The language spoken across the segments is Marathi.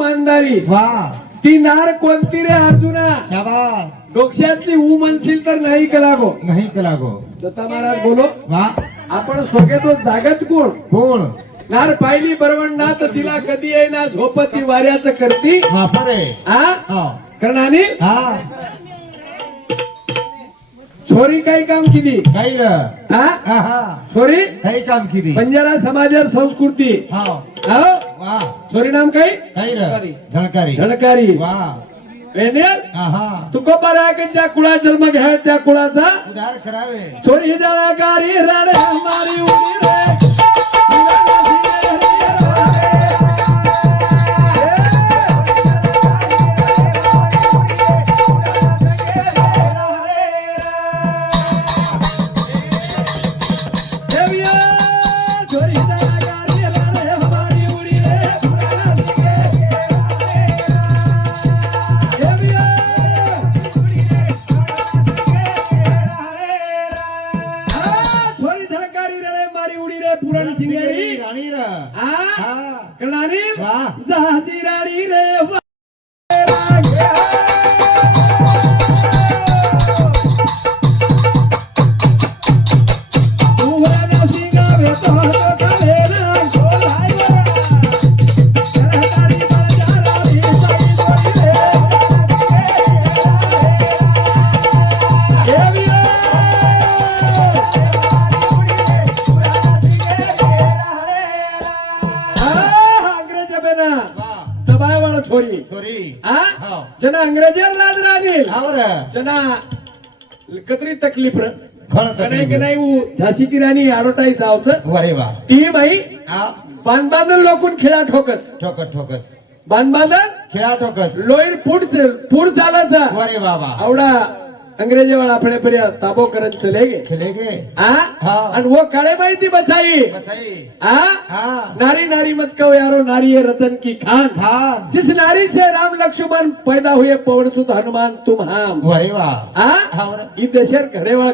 उमानदारी वा ती नार कोणती रे अर्जुना शाबास डोक्यातली ऊ म्हणशील तर नाही का लागो नाही कला गो दत्ता महाराज बोलो वा आपण सोगेतो जागच कोण कोण नार पाहिली बरवण ना तर तिला कधी येईना झोपती वाऱ्याचं करती वापर आहे हा करणानी हा छोरी काही काम केली काही र हा हा छोरी काही काम केली बंजारा समाजात संस्कृती हा हा वा छोरी नाम काही काही र झणकारी झणकारी वा वेनेर हा तुकोबा राय ज्या कुळात जन्म घ्याय त्या कुळाचा उधार करावे छोरी जळकारी रडे हमारी उडी रे पुराण सिंगारी राणी र करणारी वा जहाजी राणी रे छोरी छोरी जना अंग्रेजर राज राणील आवड जना कतरी तकलीफ र फळ कनाई कनाई झाशी की राणी ऍडव्हर्टाईज आवच वरे वा ती बाई हा बांधबांधन लोकून खेळा ठोकस ठोकत ठोकत बांधबांधन खेळा ठोकत लोईर पुढ चालायचा वरे बाबा आवडा अंग्रेजी वाला अपने परिया ताबो करन चले गे खेले गे और वो काले बाई थी बचाई बचाई हाँ नारी नारी मत कहो यारो नारी है रतन की खान खान जिस नारी से राम लक्ष्मण पैदा हुए पवन सुत हनुमान तुम हम वरे वा ई देशर घडेवा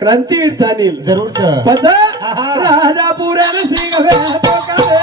क्रांतीवीर चालील जरूर पच राजा पुरण सिंह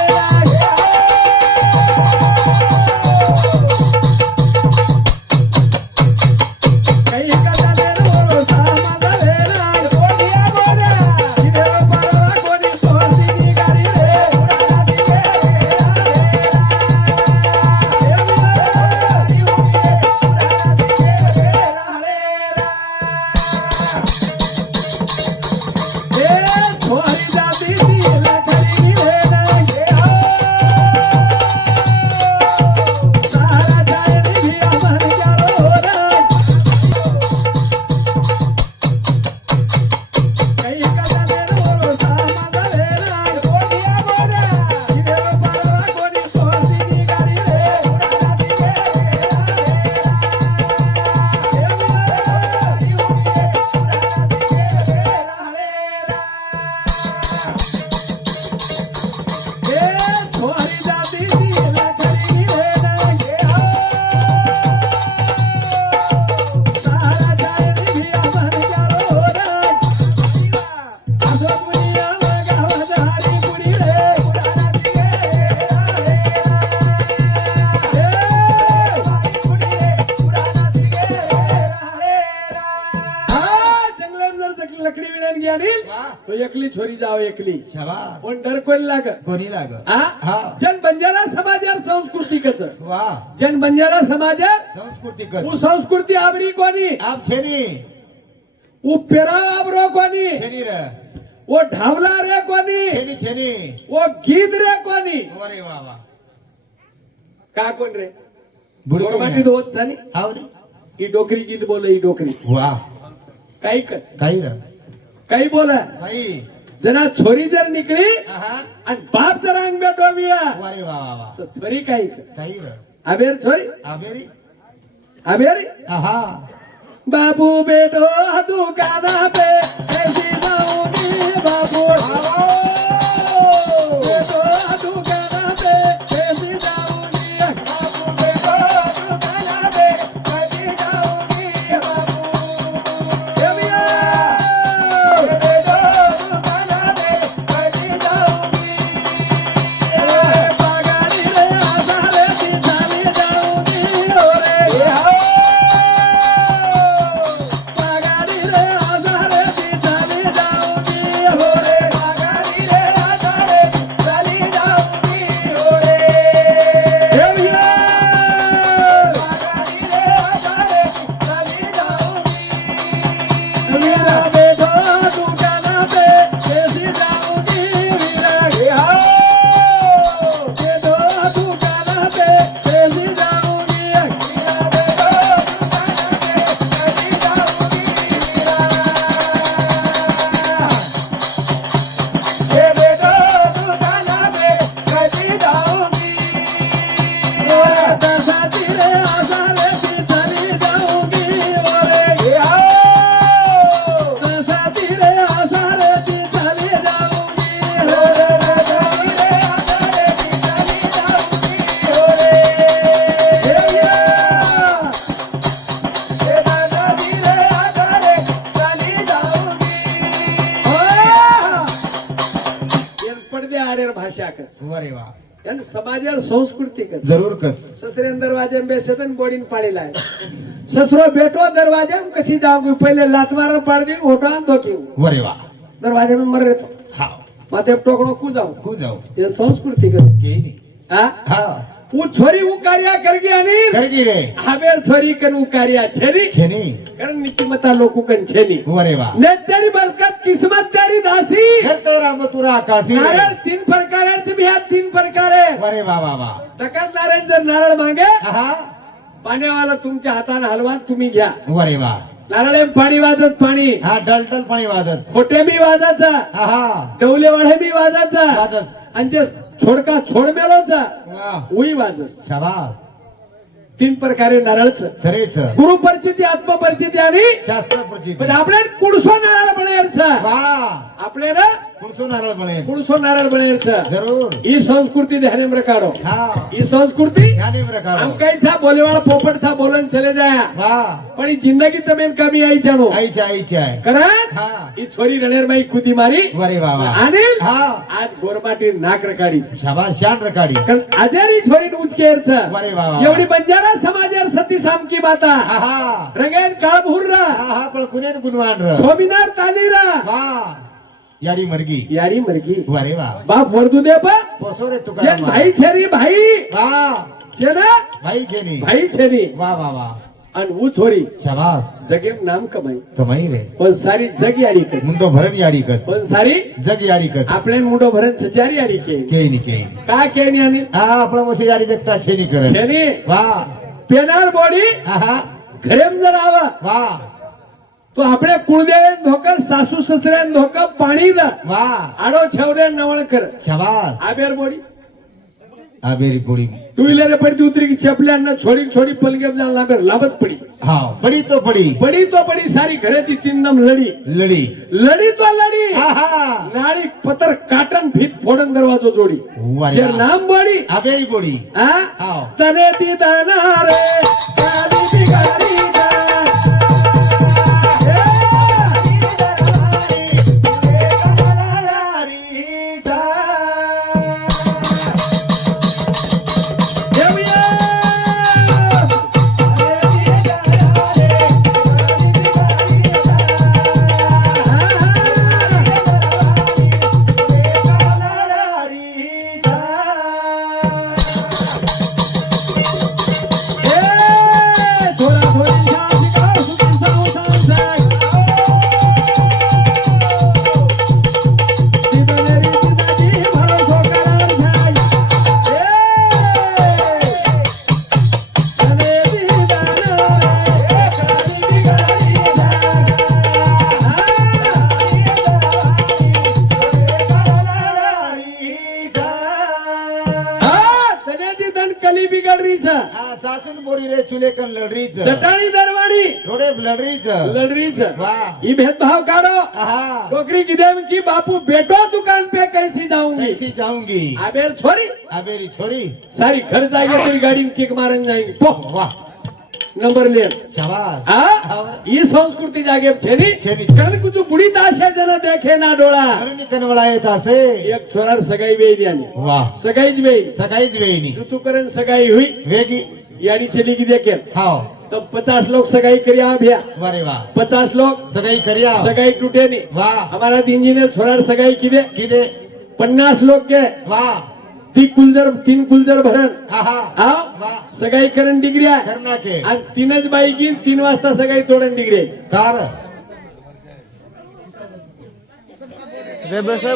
तो एकली छोरी जाओ एकली पण डर कोणी लाग कोणी लाग जन बंजारा समाजार संस्कृती कच वा जन बंजारा समाजार संस्कृती वो संस्कृती आबरी कोणी आप छेनी वो पेरा आबरो कोणी छेनी रे वो ढावला रे कोणी छेनी छेनी वो गीत रे कोणी अरे बाबा का कोण रे बुडमाटी दोत जानी आवडी ही डोकरी गीत बोले ही डोकरी वा काही कर काही रे काही बोला काही जना छोरी जर निकली आणि बाप जर अंग बेटोविया अरे बाबा तो छोरी काही कर काही रे आबेर छोरी आबेरी आबेरी आहा बाबू बेटो दुकाना पे कैसी लाऊंगी बाबू बेटो दुकाना पे कैसी जाऊंगी बाबू बेटो दुकाना पे कैसी जाऊंगी बाबू बेबिया बेटो दुकाना पे कैसी जाऊंगी बागानी रे आसारे सिताली વારે વાહ એને સમાજે સંસ્કૃતિ કરી જરૂર કસ સસરે દરવાજે બેસે તો બોડીને પાડી લાય સસરો બેઠો દરવાજે કશી જાવ પહેલે લાત મારો પાડી દી ઓટા ધોકી વારે વાહ દરવાજે में मर रहे तो હા माथे टोकड़ो कूदाओ કુ જાવ ये संस्कृति कर કે ની हाँ હા वो छोरी वो कार्य कर गया नहीं કરગી રે हमें छोरी कर वो कार्य छेरी છે ની करने की मता लोगों कन छेनी વારે વાહ ने तेरी बरकत किस्मत तेरी दासी ઘર તેરા મથુરા કાશી રે नारळ तीन प्रकार है भी है तीन प्रकार है વારે વાહ વાહ વાહ तकत नारायण जर नारळ मागे હા पाण्यावाला तुमच्या हाताने हलवा तुम्ही घ्या વારે વાહ नारळे पाणी वाजत पाणी હા ડલ ડલ પાણી વાદત खोटे बी वाजाचा હા હા डवले वाढे बी वाजाचा વાદસ आणि जे छोडका छोड मेलोचा વાહ उई वाजस શાબાશ तीन प्रकारे नारळचं ખરેચ गुरु परिचिती आत्म परिचिती आणि શાસ્ત્ર પ્રચિત म्हणजे आपले कुडसो नारळ बनेरचा વાહ आपले ना કુણસો નારળ બને कुडसो नारळ बनेरचा જરૂર ही संस्कृती ध्यान रखाडो હા ही संस्कृती જ્ઞાની પ્રકારો हम कई था बोले वाला पोपट था बोलन चले जाया વાહ पण ही जिंदगी તમે કમી आई जाणो આઈ છે करा હા ही छोरी रणेर माई खुदी मारी વારે વાહ વાહ आणि હા आज गोरमाटी नाक रकाडी શાબાશ શાન રકાડી कारण आजारी छोरी उचकेरचा વારે વાહ વાહ एवढी बंजारा समाजावर सती सामकी बाता હા હા रंगेन काळ भुर्रा હા હા પણ કુનેન ગુણવાન ર सोमिनार तालीरा વાહ યાડી મરગી यारी मरगी વારે વાહ बाप वर्दू दे बा પોસો રે जे તુકારામ भाई छेरी भाई વાહ जे ना ભાઈ છે ની भाई छेरी વાહ વાહ વાહ आणि वो छोरी શાબાશ जगेम नाम कमाई કમાઈ રે पण सारी जग याडी कस મુંડો ભરણ યાડી કસ पण सारी જગ યાડી કસ आपले मुडो भरत सचारी याडी के કે ની કે का के नी आणि હા આપણા મોસે યાડી જગતા છે ની કરે छेरी વાહ पेनार बॉडी હા હા घरेम जर आवा વાહ तो आपले कुळदेवे धोका सासू ससऱ्यान धोका पाणी दा વાહ आडो छेवरे नवळ कर શાબાશ आबेर बॉडी આ બેરી પોડી टू व्हीलर पडती उतरी की चपल्यानं छोडी छोडी पलगेम जाण लांबेर लाभत पडी હા પડી તો પડી पडी तो पडी सारी घरे ती तीन नम लडी લડી लडी तो लडी હા હા नाळी पतर काटन भीत फोडन दरवाजो जोडी વારે जे વાહ नाम बॉडी આ બેરી પોડી आ આવ तने ती दानारे गाडी बिगाडी जा कली बिगडरीचा આ સાસુન બોડી રે ચૂલે કન લડરી છે चटाळी दरवाडी થોડે લડરી છે लडरीचा વાહ ही भेदभाव काढो આહા डोकरी गिदेम की बापू बेटो दुकान पे कैसी जाऊंगी कैसी जाऊंगी आबेर छोरी આ બેરી છોરી सारी घर जाएगी तेरी गाड़ी में किक मारन जाएंगी पो વાહ नंबर ले શાબાશ हाँ ये संस्कृति जागे छेनी छेनी। कल कुछ बुढ़ी ताशे जना देखे ना डोळा ઘરની કનવળાએ થાશે एक छोरार सगाई वेई दियानी વાહ सगाई ज वेई સગાઈ જ વેઈની जुतू करन सगाई हुई વેગી यानी चली की देखे હાવ तो 50 लोग सगाई करिया भैया વારે વાહ 50 लोग સગાઈ કર્યા सगाई टूटे नहीं વાહ हमारा इंजीनियर छोरार सगाई की दे કીધે 50 लोग के વાહ तीन कुलदर भरण આહા हा વાહ सगाई करण डिग्र्या કર નાખે आणि 3च बाई की 3 वाजता सगाई तोडण डिग्री કાર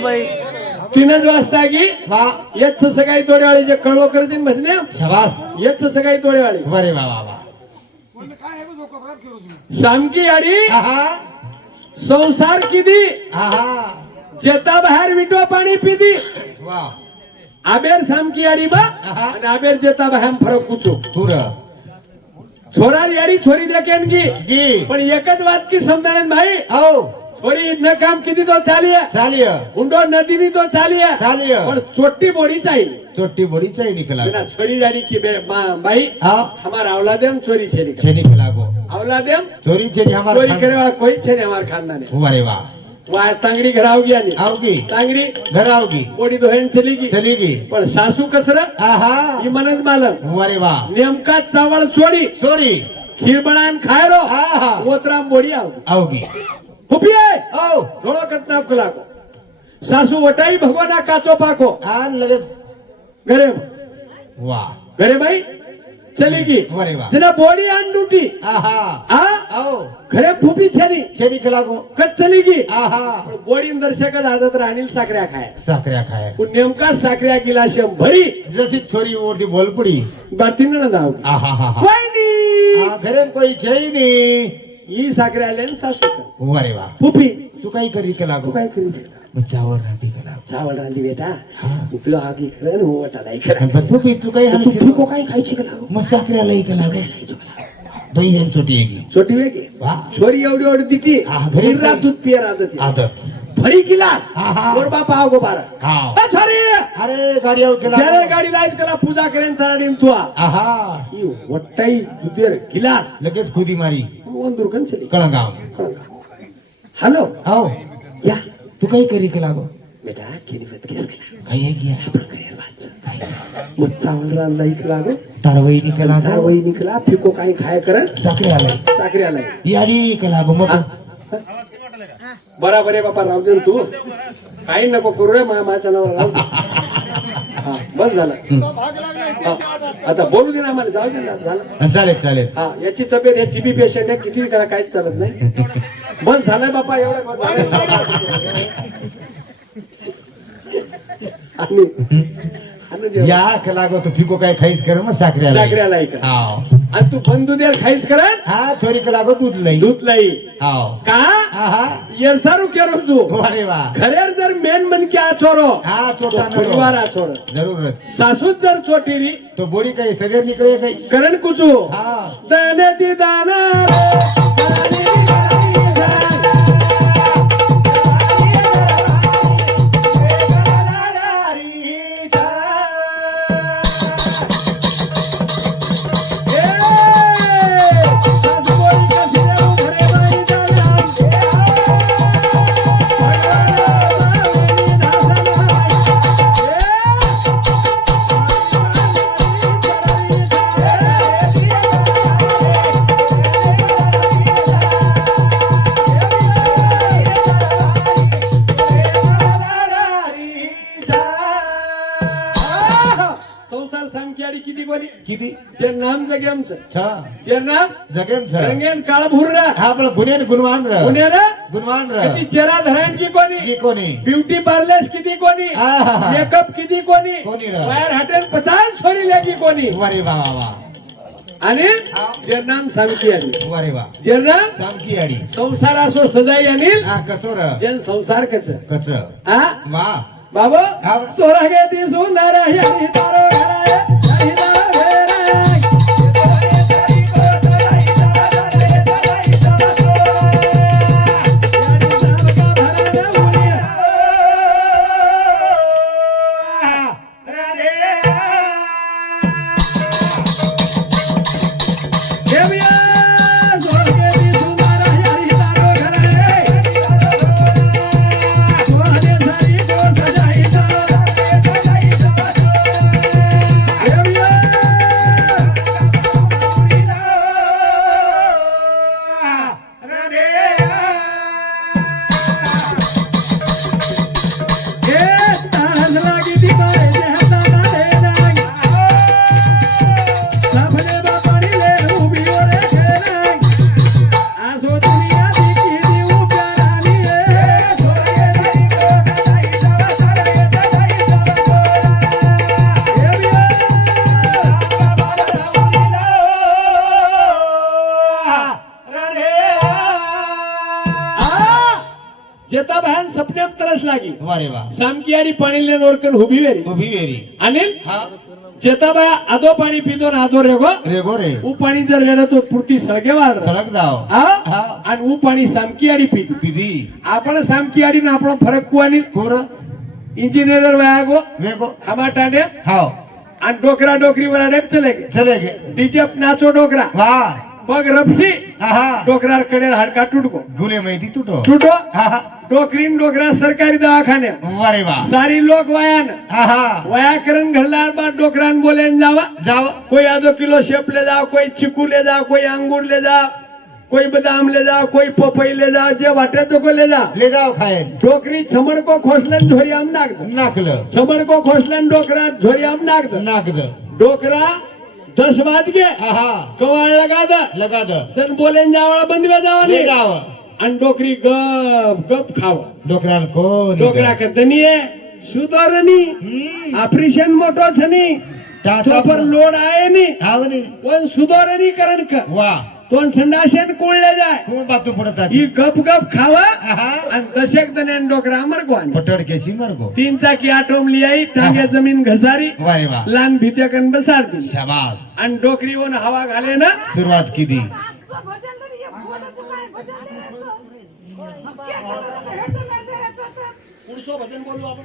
बाई 3च वाजता की વાહ येच सगाई तोडेवाळी जे कळलो करतील म्हणजे શાબાશ येच सगाई तोडेवाळी વારે વાહ વાહ વાહ सामकी याडी આહા संसार किती આહા जेता बाहेर विटो पाणी पिदी વાહ आबेर सामकी याडी बा आहा. आणि आबेर जेता बाहेर फरक कुचो પૂર छोरार याडी छोरी देखेन की गी पण एकच बात की समजाणन भाई આવો छोरी न काम किती तो चालिये ચાલ્ય हुंडो नदीनी तो चालिये ચાલ્ય पण चोट्टी बोडी चाहिए ચોટ્ટી બોડી ચાઈ નીકળા ना छोरी जारी की भाई હા हमारा औलादेम चोरी छे છે નીકળાગો औलादेम ચોરી છે ની અમાર चोरी करे वाला कोई छे नहीं हमारे खानदान વારે વાહ वाय तांगडी घर आवगी आली आओगी तांगडी घर आओगी गोडी दोहेन चली गी चलेगी पण सासू कसर आहा ही म्हणत मालक वारे वा नेमका चावळ चोडी सोडी खीरबणान खायरो आहा ओतराम बोडी आवगी आओगी हुपी आहे आओ थोडो कतनाप कलाको सासू वटाई भगवाना काचो पाको आन लगेच घरे वा घरे बाई चलेगी वारे वा जना बोडी आन डूटी आहा आ आओ घरे फुपी छनी शेरी कलागो कच चलेगी आहा बोडी दर्शक आदत राणील साखऱ्या खाय साखऱ्या खाय पण नेमका साखऱ्या गिला शंभरी जशी छोरी ओटी बोल पडी बातीन नाव आहा हा हा वहिनी घरे कोई छै नहीं ही साखरे आले न सासू वारे वा फुफी तू काही करी तू कलागो काय करी बच्चावर राहती कला चावल रांधी बेटा हा. तुला आगी कर हो वटालाई कर तू भी तू काही तू फिको काय खायची का लागो मग साखऱ्याला एक लागो दही हेन छोटी येगी छोटी वेगी वा छोरी एवढी एवढी दिती हा, घरी हिररा दूध पियर आदत आदत भरी गिलास हा, हा. वर बापा आवगो बारा हाव ए छोरी अरे गाडी आव केला जरे गाडी लाईत कला पूजा करेन तराडीन तू आहा ही वट्टाई दुधेर गिलास लगेच खुदी मारी वंदूर कन चली कळंगाव हॅलो आओ या तू काही करी कलागो बेटा केली बत केस केला काही आहे की आपण करेल वाच मग चावल रांधा इक लागो तारवई निकला वही निकला फिको काही खाय करत साखऱ्याला साखरी आलाय यारी कलागो मग बराबर आहे बापा राहू दे न तू काही नको करू रे माझ्या नावावर राहू दे हा बस झालं हा, आता बोलू दे ना आम्हाला जाऊ दे ना झालं चालेल चालेल हा याची तब्येत हे टीबी पेशंट आहे किती करा काहीच चालत नाही बस झालंय बापा एवढं बस झालंय. आणि आणि जेवण. या कलागो तो फिको काय खाईस कर मग साखऱ्याला साखऱ्याला ऐका. हाव आणि तू बंधू देर खाईस करत हा छोरी कलागो दूध लई दूध लाई हाव का आहा येसारू केरो तू वारे वा खरेर जर मेन मन की आचोरो हा छोटा परिवार आचोर जरूरच सासूच जर छोटीरी तो बोडी काही सगळे निकळे काही करण कुचू हा दाने ती दाना संसार सामकी किती कोणी किती जे नाम जगे आमचं छा जे नाम जगेम सर रंगेन काळ भुरडा हा पण गुन्हेन गुणवान र पुण्याला गुणवान र किती चेहरा धरण की कोणी की कोणी ब्युटी पार्लर्स किती कोणी आहा. मेकअप किती कोणी कोणी र? वायर हॉटेल 50 छोरी लेगी कोणी वारे वा वा वा आणि जे नाम सामकी आली वारे वा जे नाम सामकी आडी संसार असो सदाई अनिल हा कसोर जन संसार कच कच आ वा बाबो हा. सोरा गे ती सुंदर ही तारो घराय ही तारो घराय जेता बहन सपने तरस लागी वारे वा सामकी आणि पाणीले नोरकन हुबी वेरी उभी वेरी अनिल हा जेता बाया आदो पाणी पितो ना आदो रेगो रेगो रे ऊ पाणी जर गेलं तो पुरती सळगे वाढ सडक जाओ हा हा आणि ऊ पाणी सामकी आडी पितो पिदी आपण सामकी आडी ना आपण फरक को आणि कोर इंजिनियर वया गो वेगो हमा टांडे हाव आणि डोकरा डोकरी वर अडेप चले गे चले गे डीजे नाचो डोकरा वा बघ रपसी आहा डोकरार कडे हाडका तुटको गुने माहिती तुटो तुटो हा हा डोकरीन डोकरा सरकारी दवाखान्या वारे वा सारी लोक वयान आहा वयाकरण घडला बाद डोकरान बोलेन जावा कोई आधो किलो शेप ले जाओ कोई चिकू ले जाओ कोई अंगूर ले जाओ कोई बादाम ले जाओ कोई पपई ले जाओ जे वाटे तो को ले जाओ खाए डोकरी छमण को खोसलन झोरी आम नाक नाकलं छमण को खोसलन डोकरा झोरी आम नाक नाकलं डोकरा 10 वाज गे आहा कवाळ लगा द चल बोलेन जावळा बंदवे जावानी गाव आणि डोकरी गप गप खाव डोकरान कोण डोकरा कतनी सुधारणी ऑपरेशन मोठो छनी तो पर लोड आहे नी आवनी पण सुधारणी करण का वा तो संडाशन कोळले जाय कोण बातू पडतात ही गप गप खावा आहा आणि दशक दण्यान डोकरा मरगवान पटड केसी मरगो 3 चाकी आटोमली आई टांग्या जमीन घसारी वारे वा लान भीत्याकन बसारती शाबास आणि डोकरी वन हवा घाले ना सुरुवात केली पुढचं भजन बोलू आपण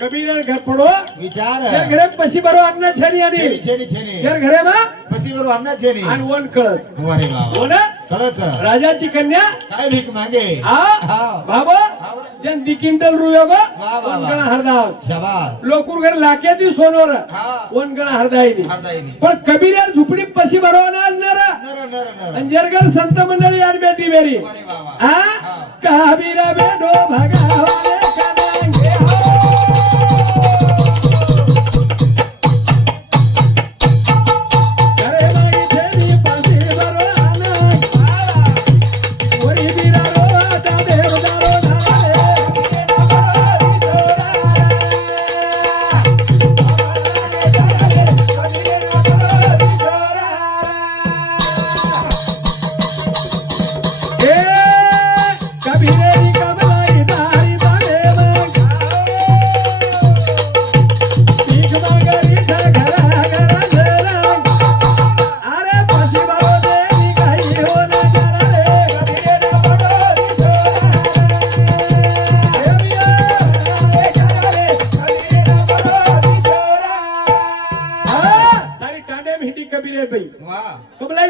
कबीर घर पडो विचार घरे पशी बरो अन्न छेनी आणि छेनी शेर घरे मा पशी बरोबर अन्ना छेनी आणि वन कळस वारे वा हो ना कळत राजाची कन्या काय भीक मागे हा बाबा जन दिकिंटल रुयो गो वा वा वनगण हरदास शाबास लोकुर घर लाक्याती सोनोर हा वनगण हरदाईनी हरदाईनी पण कबीर यार झुपडी पशी बरो असणार नर अंजरगर संत मंडळी यार बेटी बेरी वारे वा वा हा कबीरा बेडो भगावाले कनांगे हो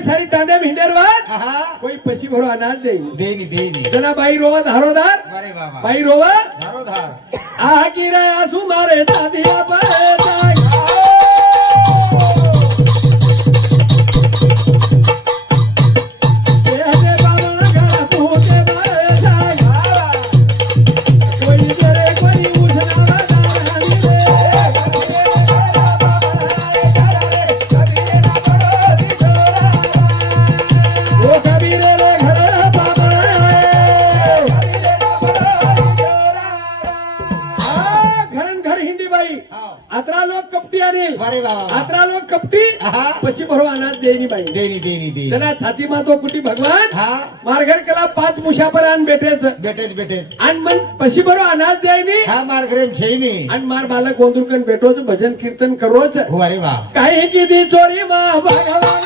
सारी टांडे भिंडेरवाद कोई पशी भरो अनाज देनी जना बाई रोवा धारोदार बाई रोवा धारोधार आ की रे आसू मारे दादिया पड़े आत्रा लोग कपटी पशी भरो अनाज देनी बाई देनी जना छाती मा तो कुटी भगवान हा मारघर कला 5 मुशा पर आन बेटेच आणि मन पशी भरो अनाज देनी हा मारघरेम छैनी आणि मार बालक गोंदुरकन बेटोच भजन कीर्तन करोच वारे वा काही की दी चोरी मा भगवान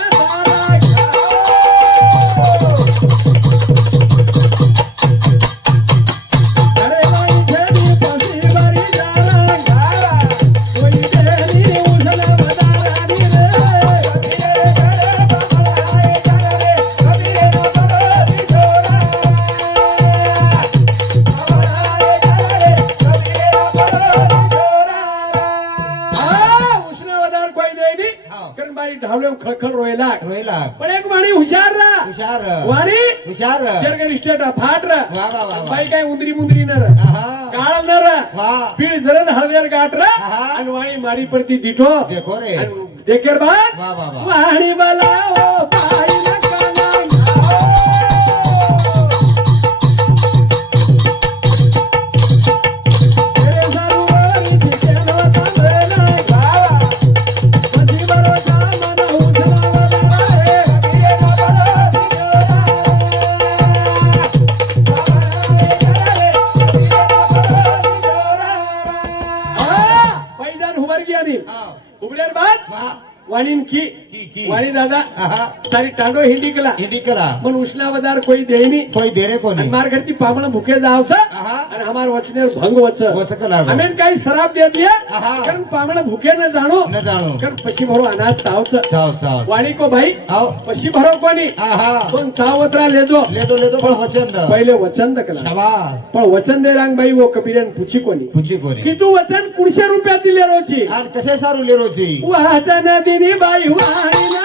खळखळ रोयला पण एक वाणी हुशार वाणी हुशार चरगर इस्टेट फाट वा वा वा बाई काय उंदरी मुंदरी नर કાળ નર વાહ પીળ જરદ હળવેર ગાટરા આહા. અને વાણી મારી પરથી દીઠો દેખો રે અને દેખેર બાદ વાહ વાહ વાહ વાણી બલાવો ભાઈ હા. ઉગડ્યા બાદ વાહ વાણીમ કી કી. વાણી દાદા આહા સારી ટાંડો હિંડી કલા ઈડી કરા પણ ઉષ્ણા વધાર કોઈ દે નહીં કોઈ દેરે અને કોની માર ઘરથી પામણા ભૂખે જ આવશે આહા અને અમાર વચને ભંગ વચ્ચે વચક લાગો અમે કઈ શરાબ દે દિયા આહા. કારણ પામણા ભૂખે ન જાણો ન જાણો કારણ પછી ભરો અનાજ ચાવશે ચાવ ચાવ વાણી કો ભાઈ આવ પછી ભરો કોની આહા કોણ ચાવતરા લેજો લેતો લેતો પણ વચન દ पहले वचन दकला શાબાશ पण वचन दे रांग बाई वो कबीरन पूछी कोणी પૂછી કોની कितू वचन 900 रुपया दिले रोची આ કશે સારું લેરો છે वाचन दिनी बाई वाणी ना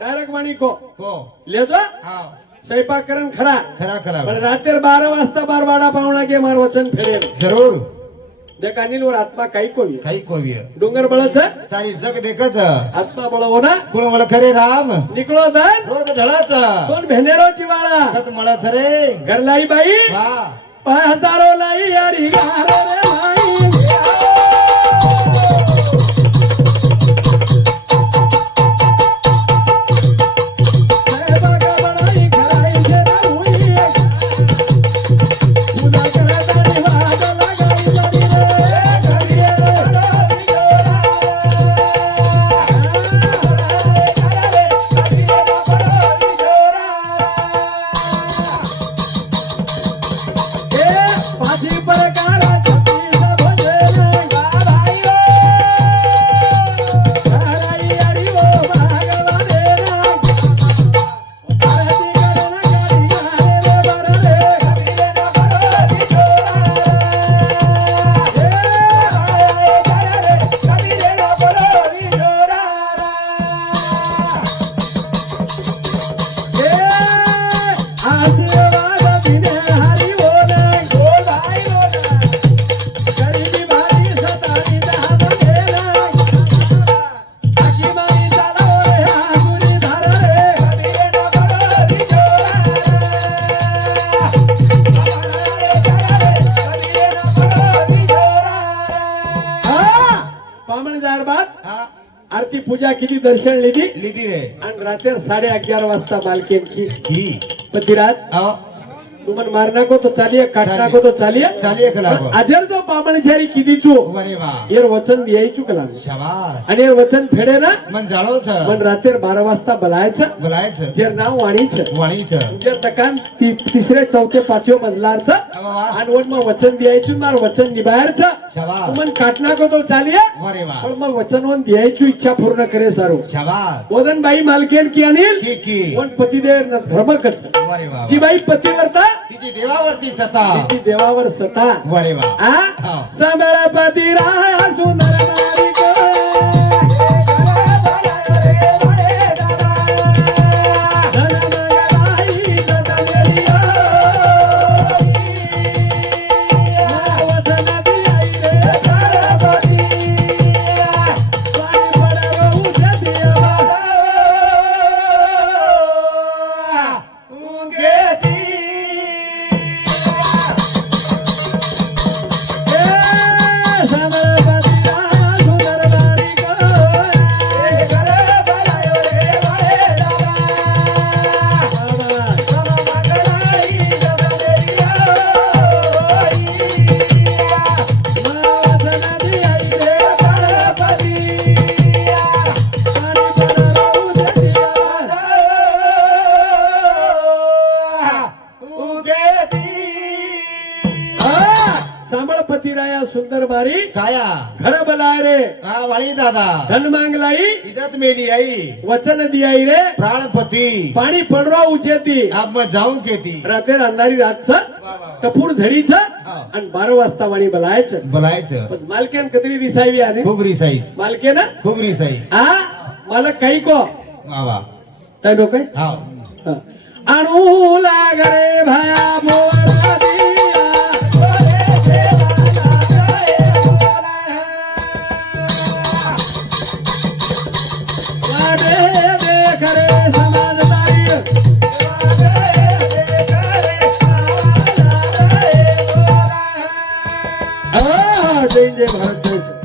जरांगे કો લેજો હા स्वयंपाक करण खरा ખરા ખરા पण रात्री 12 वाजता बारवाडा पावणा के मार वचन फेरेल જરૂર देख अनिल वर आत्मा काही कोणी કઈ કોવીય डोंगर बळच સારી જગ દેખच आत्मा बळवो ना कुळ मला खरे राम निकळो जाय रोज ढळाच कोण भेनेरो जिवाळा खत मळच रे घरलाई बाई वाह 5000 लाई अडी गारो रे भाई હા आरती पूजा केली दर्शन लिधी લીધી રે आणि रात्री 11:30 वाजता मालकीन की કી पतिराज આવો तुमन मार नाको तो चालिये काट नाको तो चालिये ચાલીએ કલાકો अजर जो पामण झारी किदी चू વરે વાહ एर वचन द्यायचू कला શાબાશ आणि एर वचन फेडे ना મન જાળો છે पण रात्री 12 वाजता बोलायचं બોલાય છે जे नाव वाणीचं વાણી છે जे तकान तिसरे चौथे पाचवे मजलारचं આવા વાહ आणि वर मग वचन द्यायचू मार वचन निभायचं શાબાશ मन काट नाको तो चालिये વરે વાહ पण मग वचन वन द्यायची इच्छा पूर्ण करे सारो શાબાશ वदन बाई मालकेन की अनिल કી કી वन पतिदेव धर्मकच વરે વાહ जी बाई पतिव्रता किती देवावरती सता ती देवावर सता वरे वाह आ हा. सांभाळा पती राया सुंदर नारी को धन मंगलाई सतंगलिया. वचन दियाई रे सरपती. पाणी पडावं उद्या उंगेती फिराया सुंदर मारी काया घर बलाय रे का वाली दादा धन मांगलाई इज्जत मेली आई वचन दियाई रे प्राणपती पाणी पडवा उचेती अब मैं जाऊं केती रात्री अंधारी रातचं कपूर झडीचं आणि 12 वाजता वाणी बलायचं बोलायचं पण मालकेन कतरी रिसावी आली खूप रिसाई मालके ना खूप रिसाई हा मला काही को वा काय डोकं हा आणू लाग रे भाया मोरा दिया, ओरे देवाला जय बोला. वादे देख रे समाजदारी, वादे देख रे समाजदारी बोला. जय जय भारत देश.